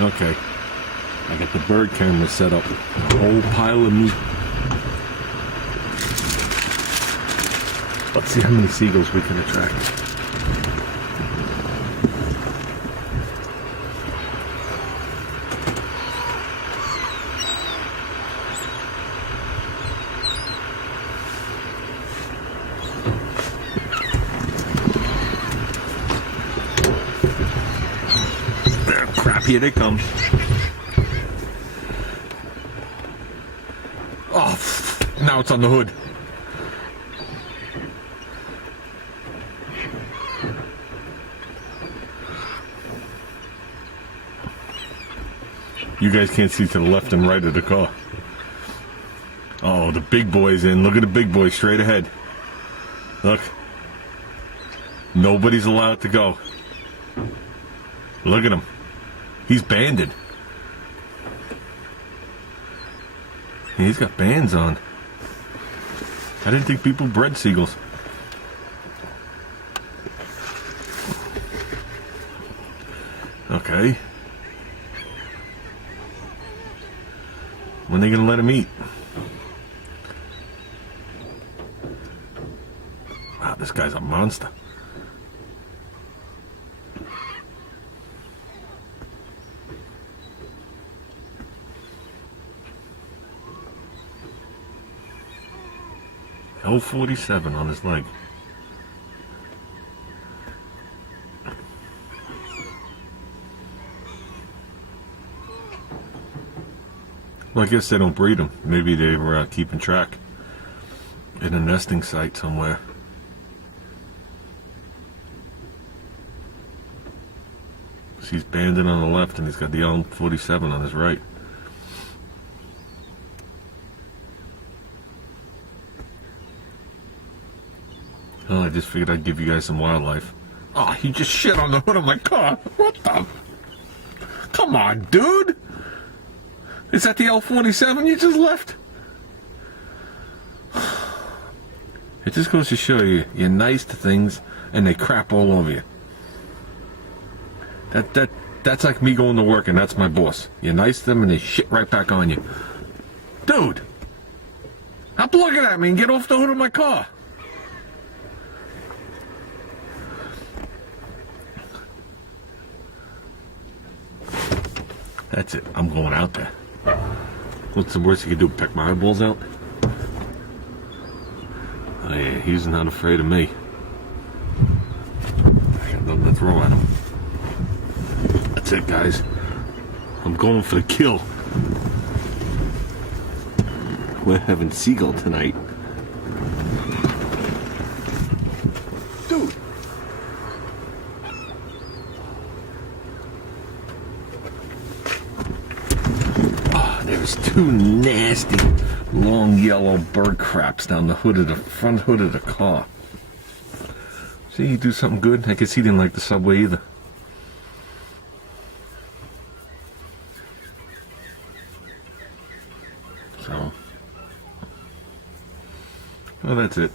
Okay. I got the bird camera set up. A whole pile of meat. Let's see how many seagulls we can attract. Ah, crap, here they come. Oh, now it's on the hood. You guys can't see to the left and right of the car. Oh, the big boy's in. Look at the big boy straight ahead. Look. Nobody's allowed to go. Look at him. He's banded. He's got bands on. I didn't think people bred seagulls. Okay. When are they gonna let him eat? Wow, this guy's a monster. L47 on his leg. Well, I guess they don't breed them. Maybe they were keeping track in a nesting site somewhere. So he's banded on the left and he's got the L47 on his right. Oh, I just figured I'd give you guys some wildlife. Oh, he just shit on the hood of my car. What the? Come on, dude. Is that the L47 you just left? It just goes to show you, you're nice to things and they crap all over you. That's like me going to work and that's my boss. You're nice to them and they shit right back on you. Dude, stop looking at me and get off the hood of my car. That's it. I'm going out there. What's the worst you could do? Peck my eyeballs out? Oh yeah, he's not afraid of me. I got nothing to throw at him. That's it, guys. I'm going for the kill. We're having seagull tonight. Dude! There's two nasty, long yellow bird craps down the hood of the front hood of the car. See, you do something good. I guess he didn't like the subway either. So, well, that's it.